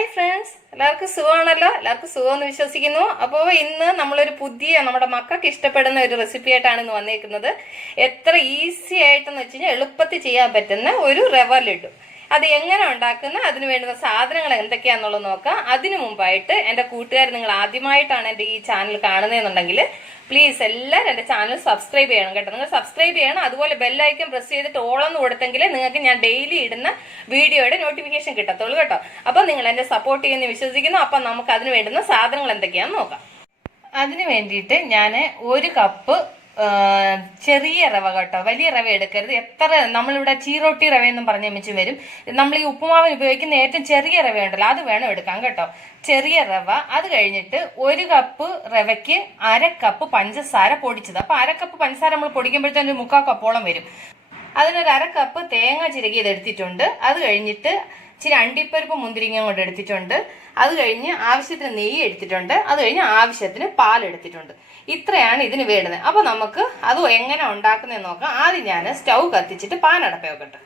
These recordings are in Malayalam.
ഹായ് ഫ്രണ്ട്സ്, എല്ലാവർക്കും സുഖമാണല്ലോ. എല്ലാവർക്കും സുഖമെന്ന് വിശ്വസിക്കുന്നു. അപ്പോൾ ഇന്ന് നമ്മളൊരു പുതിയ നമ്മുടെ മക്കൾക്ക് ഇഷ്ടപ്പെടുന്ന ഒരു റെസിപ്പി ആയിട്ടാണ് ഇന്ന് വന്നേക്കുന്നത്. എത്ര ഈസി ആയിട്ടെന്ന് വെച്ച് കഴിഞ്ഞാൽ എളുപ്പത്തിൽ ചെയ്യാൻ പറ്റുന്ന ഒരു റവ ലഡു. അത് എങ്ങനെ ഉണ്ടാക്കുന്ന, അതിന് വേണ്ടുന്ന സാധനങ്ങൾ എന്തൊക്കെയാണെന്നുള്ളത് നോക്കാം. അതിനു മുമ്പായിട്ട് എൻ്റെ കൂട്ടുകാർ, നിങ്ങൾ ആദ്യമായിട്ടാണ് എൻ്റെ ഈ ചാനൽ കാണുന്നതെന്നുണ്ടെങ്കിൽ പ്ലീസ് എല്ലാവരും എൻ്റെ ചാനൽ സബ്സ്ക്രൈബ് ചെയ്യണം കേട്ടോ. നിങ്ങൾ സബ്സ്ക്രൈബ് ചെയ്യണം. അതുപോലെ ബെല്ലൈക്കൺ പ്രസ് ചെയ്തിട്ട് ഓളെന്ന് കൊടുത്തെങ്കിൽ നിങ്ങൾക്ക് ഞാൻ ഡെയിലി ഇടുന്ന വീഡിയോയുടെ നോട്ടിഫിക്കേഷൻ കിട്ടത്തുള്ളൂ കേട്ടോ. അപ്പം നിങ്ങൾ എന്നെ സപ്പോർട്ട് ചെയ്യുമെന്ന് വിശ്വസിക്കുന്നു. അപ്പം നമുക്ക് അതിന് വേണ്ടുന്ന സാധനങ്ങൾ എന്തൊക്കെയാണെന്ന് നോക്കാം. അതിന് വേണ്ടിയിട്ട് ഞാൻ 1 കപ്പ് ചെറിയ റവ കേട്ടോ, വലിയ റവ എടുക്കരുത്. എത്ര നമ്മളിവിടെ ചീറോട്ടി റവയെന്നും പറഞ്ഞ മിച്ചം വരും. നമ്മൾ ഈ ഉപ്പുമാവിന് ഉപയോഗിക്കുന്ന ഏറ്റവും ചെറിയ റവ ഉണ്ടല്ലോ, അത് വേണം എടുക്കാൻ കേട്ടോ, ചെറിയ റവ. അത് കഴിഞ്ഞിട്ട് 1 കപ്പ് റവയ്ക്ക് 1/2 കപ്പ് പഞ്ചസാര പൊടിച്ചത്. അപ്പൊ 1/2 കപ്പ് പഞ്ചസാര നമ്മൾ പൊടിക്കുമ്പോഴത്തേന് 3/4 കപ്പോളം വരും. അതിനൊരു 1/2 കപ്പ് തേങ്ങ ചിരകിയത് എടുത്തിട്ടുണ്ട്. അത് കഴിഞ്ഞിട്ട് ഇച്ചിരി അണ്ടിപ്പരിപ്പ് മുന്തിരിങ്ങ കൊണ്ട് എടുത്തിട്ടുണ്ട്. അത് കഴിഞ്ഞ് ആവശ്യത്തിന് നെയ്യ് എടുത്തിട്ടുണ്ട്. അത് കഴിഞ്ഞ് ആവശ്യത്തിന് പാൽ എടുത്തിട്ടുണ്ട്. ഇത്രയാണ് ഇതിന് വേണ്ടുന്നത്. അപ്പൊ നമുക്ക് അത് എങ്ങനെ ഉണ്ടാക്കുന്നതെന്ന് നോക്കാം. ആദ്യം ഞാൻ സ്റ്റൗ കത്തിച്ചിട്ട് പാൻ അടപ്പ വെക്കട്ടെ.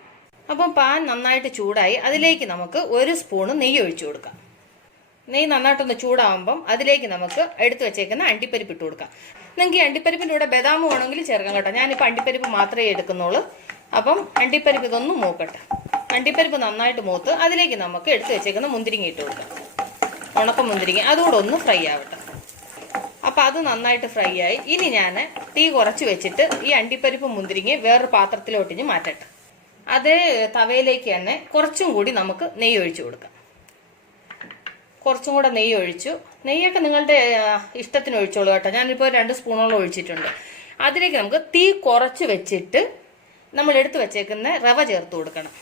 അപ്പം പാൻ നന്നായിട്ട് ചൂടായി. അതിലേക്ക് നമുക്ക് 1 സ്പൂണ് നെയ്യ് ഒഴിച്ചു കൊടുക്കാം. നെയ്യ് നന്നായിട്ടൊന്ന് ചൂടാകുമ്പം അതിലേക്ക് നമുക്ക് എടുത്തു വെച്ചേക്കുന്ന അണ്ടിപ്പരിപ്പ് ഇട്ട് കൊടുക്കാം. നിങ്ങൾക്ക് ഈ അണ്ടിപ്പരിപ്പിൻ്റെ കൂടെ ബദാം വേണമെങ്കിൽ ചേർക്കാം കേട്ടോ. ഞാനിപ്പോൾ അണ്ടിപ്പരിപ്പ് മാത്രമേ എടുക്കുന്നുള്ളൂ. അപ്പം അണ്ടിപ്പരിപ്പ് ഇതൊന്നും മൂക്കട്ടെ. അണ്ടിപ്പരിപ്പ് നന്നായിട്ട് മൂത്ത് അതിലേക്ക് നമുക്ക് എടുത്തു വെച്ചേക്കുന്ന മുന്തിരിങ്ങ ഇട്ട് കൊടുക്കാം. ഉണക്ക മുന്തിരിങ്ങ അതുകൂടെ ഒന്ന് ഫ്രൈ ആവട്ടെ. അപ്പം അത് നന്നായിട്ട് ഫ്രൈ ആയി. ഇനി ഞാൻ തീ കുറച്ച് വെച്ചിട്ട് ഈ അണ്ടിപ്പരിപ്പ് മുന്തിരിങ്ങ വേറൊരു പാത്രത്തിലോട്ടിഞ്ഞ് മാറ്റട്ടെ. അതേ തവയിലേക്ക് തന്നെ കുറച്ചും കൂടി നമുക്ക് നെയ്യ് ഒഴിച്ചു കൊടുക്കാം. കുറച്ചും കൂടെ നെയ്യ് ഒഴിച്ചു. നെയ്യൊക്കെ നിങ്ങളുടെ ഇഷ്ടത്തിന് ഒഴിച്ചോളൂ കേട്ടോ. ഞാനിപ്പോൾ 2 സ്പൂണോളം ഒഴിച്ചിട്ടുണ്ട്. അതിലേക്ക് നമുക്ക് തീ കുറച്ച് വെച്ചിട്ട് നമ്മൾ എടുത്തു വെച്ചേക്കുന്ന റവ ചേർത്ത് കൊടുക്കണം.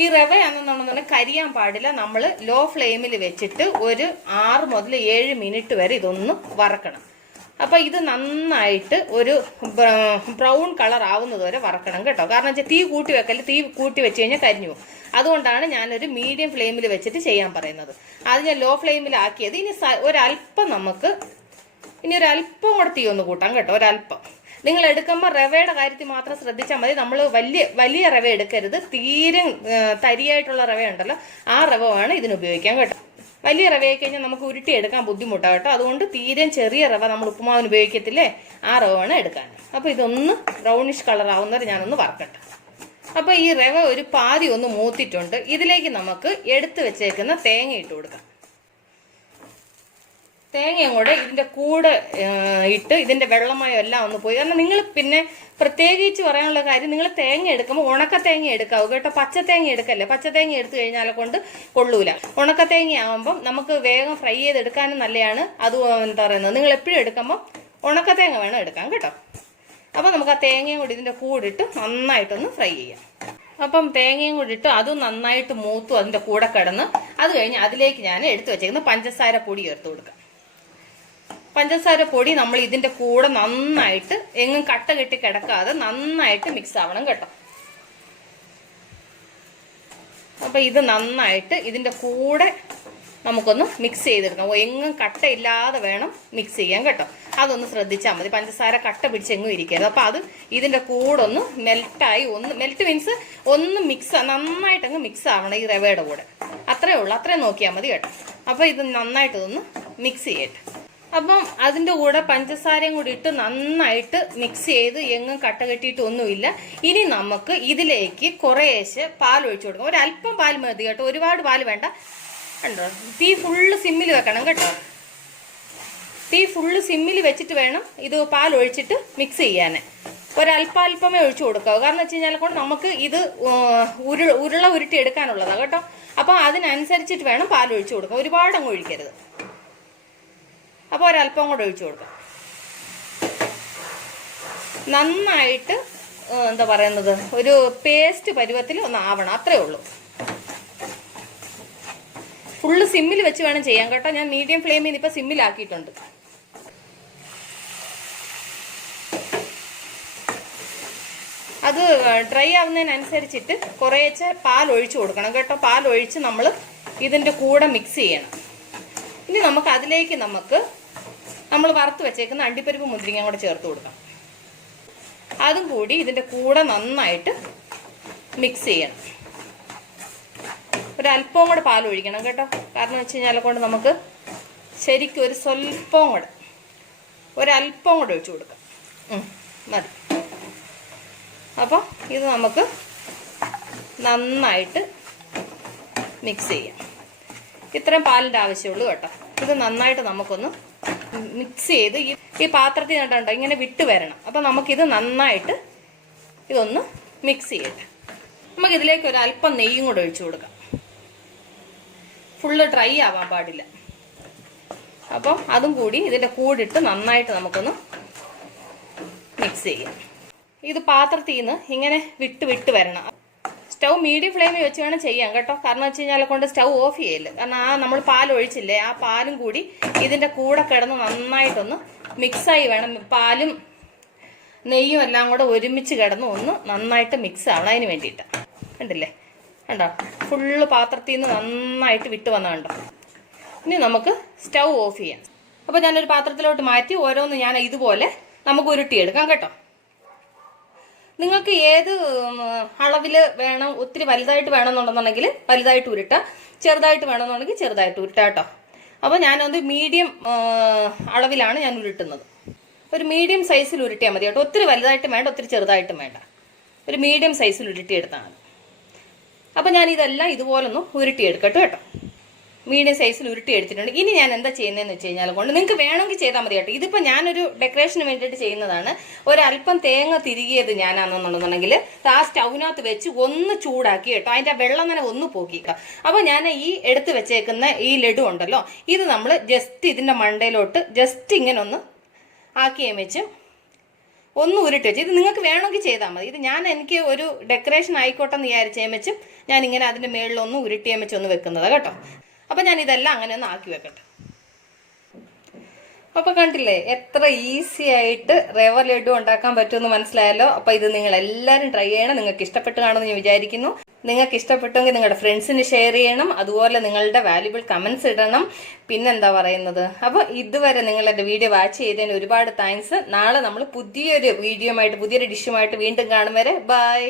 ഈ റവയാണെന്നുണ്ടെന്നുണ്ടെങ്കിൽ കരിയാൻ പാടില്ല. നമ്മൾ ലോ ഫ്ലെയിമിൽ വെച്ചിട്ട് ഒരു 6 മുതൽ 7 മിനിറ്റ് വരെ ഇതൊന്ന് വറക്കണം. അപ്പം ഇത് നന്നായിട്ട് ഒരു ബ്രൗൺ കളർ ആവുന്നത് വരെ വറക്കണം കേട്ടോ. കാരണം വെച്ചാൽ തീ കൂട്ടി വെക്കല്, തീ കൂട്ടി വെച്ച് കഴിഞ്ഞാൽ കരിഞ്ഞു പോകും. അതുകൊണ്ടാണ് ഞാനൊരു മീഡിയം ഫ്ലെയിമിൽ വെച്ചിട്ട് ചെയ്യാൻ പറയുന്നത്. അത് ഞാൻ ലോ ഫ്ലെയിമിലാക്കിയത്. ഇനി ഒരല്പം നമുക്ക് ഇനി ഒരല്പം കൂടെ തീ ഒന്ന് കൂട്ടാം കേട്ടോ, ഒരല്പം. നിങ്ങൾ എടുക്കുമ്പോൾ റവയുടെ കാര്യത്തിൽ മാത്രം ശ്രദ്ധിച്ചാൽ മതി. നമ്മൾ വലിയ റവ എടുക്കരുത്. തീരെ തരിയായിട്ടുള്ള റവ ഉണ്ടല്ലോ, ആ റവ വേണം ഇതിന് ഉപയോഗിക്കാൻ കേട്ടോ. വലിയ റവയായി കഴിഞ്ഞാൽ നമുക്ക് ഉരുട്ടിയെടുക്കാൻ ബുദ്ധിമുട്ടാണ് കേട്ടോ. അതുകൊണ്ട് തീരെ ചെറിയ റവ നമ്മൾ ഉപ്പുമാവിന് ഉപയോഗിക്കത്തില്ലേ, ആ റവ വേണം എടുക്കാൻ. അപ്പോൾ ഇതൊന്ന് ബ്രൗണിഷ് കളർ ആവുന്നവരെ ഞാനൊന്ന് വറക്കട്ടെ. അപ്പോൾ ഈ റവ ഒരു പാതി ഒന്ന് മൂത്തിട്ടുണ്ട്. ഇതിലേക്ക് നമുക്ക് എടുത്തു വെച്ചേക്കുന്ന തേങ്ങ ഇട്ട് കൊടുക്കാം. തേങ്ങയും കൂടെ ഇതിൻ്റെ കൂടെ ഇട്ട് ഇതിൻ്റെ വെള്ളമയം എല്ലാം ഒന്ന് പോയി. കാരണം നിങ്ങൾ പിന്നെ പ്രത്യേകിച്ച് പറയാനുള്ള കാര്യം, നിങ്ങൾ തേങ്ങ എടുക്കുമ്പോൾ ഉണക്ക തേങ്ങ എടുക്കാവൂ കേട്ടോ. പച്ചത്തേങ്ങ എടുക്കല്ലേ. പച്ചത്തേങ്ങ എടുത്തു കഴിഞ്ഞാൽ കൊണ്ട് കൊള്ളൂല. ഉണക്കത്തേങ്ങ ആകുമ്പം നമുക്ക് വേഗം ഫ്രൈ ചെയ്തെടുക്കാനും നല്ലതാണ്. അത് എന്താ പറയുന്നത്, നിങ്ങൾ എപ്പോഴും എടുക്കുമ്പോൾ ഉണക്കത്തേങ്ങ വേണം എടുക്കാൻ കേട്ടോ. അപ്പോൾ നമുക്ക് ആ തേങ്ങയും കൂടി ഇതിൻ്റെ കൂടിട്ട് നന്നായിട്ടൊന്ന് ഫ്രൈ ചെയ്യാം. അപ്പം തേങ്ങയും കൂടി ഇട്ട് അതും നന്നായിട്ട് മൂത്തും അതിൻ്റെ കൂടെ കിടന്ന് അത് കഴിഞ്ഞ് അതിലേക്ക് ഞാൻ എടുത്തു വെച്ചേക്കുന്ന പഞ്ചസാര പൊടി ചേർത്ത് കൊടുക്കാം. പഞ്ചസാര പൊടി നമ്മൾ ഇതിൻ്റെ കൂടെ നന്നായിട്ട് എങ്ങും കട്ട കെട്ടി കിടക്കാതെ നന്നായിട്ട് മിക്സ് ആവണം കേട്ടോ. അപ്പം ഇത് നന്നായിട്ട് ഇതിൻ്റെ കൂടെ നമുക്കൊന്ന് മിക്സ് ചെയ്തെടുക്കാം. എങ്ങും കട്ടയില്ലാതെ വേണം മിക്സ് ചെയ്യാൻ കേട്ടോ. അതൊന്ന് ശ്രദ്ധിച്ചാൽ മതി. പഞ്ചസാര കട്ട പിടിച്ചെങ്ങും ഇരിക്കരുത്. അപ്പം അത് ഇതിൻ്റെ കൂടെ ഒന്ന് മെൽറ്റായി, മെൽറ്റ് മീൻസ് ഒന്ന് നന്നായിട്ടങ്ങ് മിക്സ് ആവണം ഈ റവയുടെ കൂടെ. അത്രേ ഉള്ളൂ, അത്രയും നോക്കിയാൽ മതി കേട്ടോ. അപ്പം ഇത് നന്നായിട്ടൊന്ന് മിക്സ് ചെയ്യട്ടെ. അപ്പം അതിൻ്റെ കൂടെ പഞ്ചസാരയും കൂടി ഇട്ട് നന്നായിട്ട് മിക്സ് ചെയ്ത് എങ്ങും കട്ട കെട്ടിയിട്ടൊന്നുമില്ല. ഇനി നമുക്ക് ഇതിലേക്ക് കുറേശ്ശെ പാൽ ഒഴിച്ചു കൊടുക്കാം. ഒരല്പം പാൽ മതി കേട്ടോ, ഒരുപാട് പാൽ വേണ്ട. കണ്ടോ, തീ ഫുള്ള് സിമ്മിൽ വെക്കണം കേട്ടോ. തീ ഫുള്ള് സിമ്മിൽ വെച്ചിട്ട് വേണം ഇത് പാൽ ഒഴിച്ചിട്ട് മിക്സ് ചെയ്യാൻ. ഒരല്പമേ ഒഴിച്ചു കൊടുക്കാവൂ. കാരണം വെച്ച് കഴിഞ്ഞാൽ കൊണ്ട് നമുക്ക് ഇത് ഉരുള ഉരുട്ടി എടുക്കാനുള്ളതാണ് കേട്ടോ. അപ്പം അതിനനുസരിച്ചിട്ട് വേണം പാൽ ഒഴിച്ചു കൊടുക്കാം. ഒരുപാട് അങ്ങ് ഒഴിക്കരുത്. അപ്പോൾ ഒരല്പം കൂടെ ഒഴിച്ചു കൊടുക്കാം. നന്നായിട്ട് എന്താ പറയുന്നത്, ഒരു പേസ്റ്റ് പരുവത്തിൽ ഒന്ന് ആവണം, അത്രേ ഉള്ളൂ. ഫുള്ള് സിമ്മിൽ വെച്ച് വേണം ചെയ്യാൻ കേട്ടോ. ഞാൻ മീഡിയം ഫ്ലെയിമിൽ നിന്ന് ഇപ്പോൾ സിമ്മിലാക്കിയിട്ടുണ്ട്. അത് ഡ്രൈ ആവുന്നതിനനുസരിച്ചിട്ട് കുറേശ്ശെ പാൽ ഒഴിച്ചു കൊടുക്കണം കേട്ടോ. പാൽ ഒഴിച്ച് നമ്മൾ ഇതിൻ്റെ കൂടെ മിക്സ് ചെയ്യണം. ഇനി നമുക്ക് അതിലേക്ക് നമ്മൾ വറുത്ത് വെച്ചേക്കുന്ന അണ്ടിപ്പരിപ്പ് മുന്തിരിങ്ങ കൂടെ ചേർത്ത് കൊടുക്കാം. അതും കൂടി ഇതിൻ്റെ കൂടെ നന്നായിട്ട് മിക്സ് ചെയ്യണം. ഒരല്പവും കൂടെ പാൽ ഒഴിക്കണം കേട്ടോ. കാരണം വെച്ച് കഴിഞ്ഞാൽ കൊണ്ട് നമുക്ക് ശരിക്കും ഒരു സ്വല്പവും കൂടെ ഒരല്പം കൂടെ ഒഴിച്ചു കൊടുക്കാം. മതി. അപ്പോൾ ഇത് നമുക്ക് നന്നായിട്ട് മിക്സ് ചെയ്യാം. ഇത്രയും പാലിൻ്റെ ആവശ്യമുള്ളൂ കേട്ടോ. ഇത് നന്നായിട്ട് നമുക്കൊന്ന് മിക്സ് ചെയ്ത് ഈ പാത്രത്തിൽ നിന്നുണ്ടോ ഇങ്ങനെ വിട്ട് വരണം. അപ്പം നമുക്കിത് നന്നായിട്ട് ഇതൊന്ന് മിക്സ് ചെയ്യട്ടെ. നമുക്കിതിലേക്ക് ഒരു അല്പം നെയ്യും കൂടെ ഒഴിച്ചു കൊടുക്കാം. ഫുള്ള് ഡ്രൈ ആവാൻ പാടില്ല. അപ്പം അതും കൂടി ഇതിൻ്റെ കൂടിട്ട് നന്നായിട്ട് നമുക്കൊന്ന് മിക്സ് ചെയ്യാം. ഇത് പാത്രത്തിൽ നിന്ന് ഇങ്ങനെ വിട്ട് വരണം. സ്റ്റൗ മീഡിയം ഫ്ലെയിമിൽ വെച്ച് വേണം ചെയ്യാം കേട്ടോ. കാരണം വെച്ച് കഴിഞ്ഞാൽ കൊണ്ട് സ്റ്റൗ ഓഫ് ചെയ്യില്ല. കാരണം നമ്മൾ പാൽ ഒഴിച്ചില്ലേ, ആ പാലും കൂടി ഇതിൻ്റെ കൂടെ കിടന്ന് നന്നായിട്ടൊന്ന് മിക്സായി വേണം. പാലും നെയ്യും എല്ലാം കൂടെ ഒരുമിച്ച് കിടന്ന് ഒന്ന് നന്നായിട്ട് മിക്സ് ആവണം. അതിന് വേണ്ടിയിട്ട് കണ്ടില്ലേ, കണ്ടോ ഫുള്ള് പാത്രത്തിൽ നിന്ന് നന്നായിട്ട് വിട്ട് വന്നതുണ്ടോ. ഇനി നമുക്ക് സ്റ്റൗ ഓഫ് ചെയ്യാം. അപ്പോൾ ഞാനൊരു പാത്രത്തിലോട്ട് മാറ്റി ഓരോന്ന് ഞാൻ ഇതുപോലെ നമുക്ക് ഉരുട്ടിയെടുക്കാം കേട്ടോ. നിങ്ങൾക്ക് ഏത് അളവിൽ വേണം, ഒത്തിരി വലുതായിട്ട് വേണമെന്നുണ്ടെന്നുണ്ടെങ്കിൽ വലുതായിട്ട് ഉരുട്ടാം, ചെറുതായിട്ട് വേണമെന്നുണ്ടെങ്കിൽ ചെറുതായിട്ട് ഉരുട്ടാം കേട്ടോ. അപ്പോൾ ഞാനൊന്ന് മീഡിയം അളവിലാണ് ഞാൻ ഉരുട്ടുന്നത്. ഒരു മീഡിയം സൈസിൽ ഉരുട്ടിയാൽ മതി കേട്ടോ. ഒത്തിരി വലുതായിട്ടും വേണ്ട, ഒത്തിരി ചെറുതായിട്ടും വേണ്ട. ഒരു മീഡിയം സൈസിൽ ഉരുട്ടിയെടുത്താൽ മതി. അപ്പോൾ ഞാൻ ഇതെല്ലാം ഇതുപോലൊന്ന് ഉരുട്ടിയെടുക്കട്ടെ കേട്ടോ. മീഡിയം സൈസിൽ ഉരുട്ടിയെടുത്തിട്ടുണ്ട്. ഇനി ഞാൻ എന്താ ചെയ്യുന്നതെന്ന് വെച്ച് കഴിഞ്ഞാൽ കൊണ്ട് നിങ്ങൾക്ക് വേണമെങ്കിൽ ചെയ്താൽ മതി കേട്ടോ. ഇതിപ്പോൾ ഞാനൊരു ഡെക്കറേഷന് വേണ്ടിയിട്ട് ചെയ്യുന്നതാണ്. ഒരല്പം തേങ്ങ തിരികിയത് ഞാനാണെന്നുണ്ടെന്നുണ്ടെങ്കിൽ ആ സ്റ്റൗവിനകത്ത് വെച്ച് ഒന്ന് ചൂടാക്കി കേട്ടോ. അതിൻ്റെ വെള്ളം തന്നെ ഒന്ന് പോക്കിക്കാം. അപ്പോൾ ഞാൻ ഈ എടുത്ത് വെച്ചേക്കുന്ന ഈ ലഡു ഉണ്ടല്ലോ, ഇത് നമ്മൾ ജസ്റ്റ് ഇതിൻ്റെ മണ്ടയിലോട്ട് ജസ്റ്റ് ഇങ്ങനെ ഒന്ന് ആക്കിയേം വെച്ചും ഒന്ന് ഉരുട്ടി വെച്ച്. ഇത് നിങ്ങൾക്ക് വേണമെങ്കിൽ ചെയ്താൽ മതി. ഇത് എനിക്ക് ഒരു ഡെക്കറേഷൻ ആയിക്കോട്ടെ എന്ന് വിചാരിച്ചേം വെച്ചും ഞാനിങ്ങനെ അതിൻ്റെ മുകളിലൊന്ന് ഉരുട്ടിയേം വെച്ച് ഒന്ന് വെക്കുന്നതാണ് കേട്ടോ. അപ്പം ഞാൻ ഇതെല്ലാം അങ്ങനെ ഒന്ന് ആക്കി വെക്കട്ടെ. അപ്പോൾ കണ്ടില്ലേ എത്ര ഈസി ആയിട്ട് റവ ലഡു ഉണ്ടാക്കാൻ പറ്റുമെന്ന് മനസ്സിലായല്ലോ. അപ്പോൾ ഇത് നിങ്ങൾ എല്ലാവരും ട്രൈ ചെയ്യണം. നിങ്ങൾക്ക് ഇഷ്ടപ്പെട്ട് കാണുമെന്ന് ഞാൻ വിചാരിക്കുന്നു. നിങ്ങൾക്ക് ഇഷ്ടപ്പെട്ടെങ്കിൽ നിങ്ങളുടെ ഫ്രണ്ട്സിന് ഷെയർ ചെയ്യണം. അതുപോലെ നിങ്ങളുടെ വാല്യുബിൾ കമൻസ് ഇടണം. പിന്നെന്താ പറയുന്നത്, അപ്പോൾ ഇതുവരെ നിങ്ങൾ എൻ്റെ വീഡിയോ വാച്ച് ചെയ്തതിന് ഒരുപാട് താങ്ക്സ്. നാളെ നമ്മൾ പുതിയൊരു വീഡിയോ ആയിട്ട് പുതിയൊരു ഡിഷുമായിട്ട് വീണ്ടും കാണും വരെ ബൈ.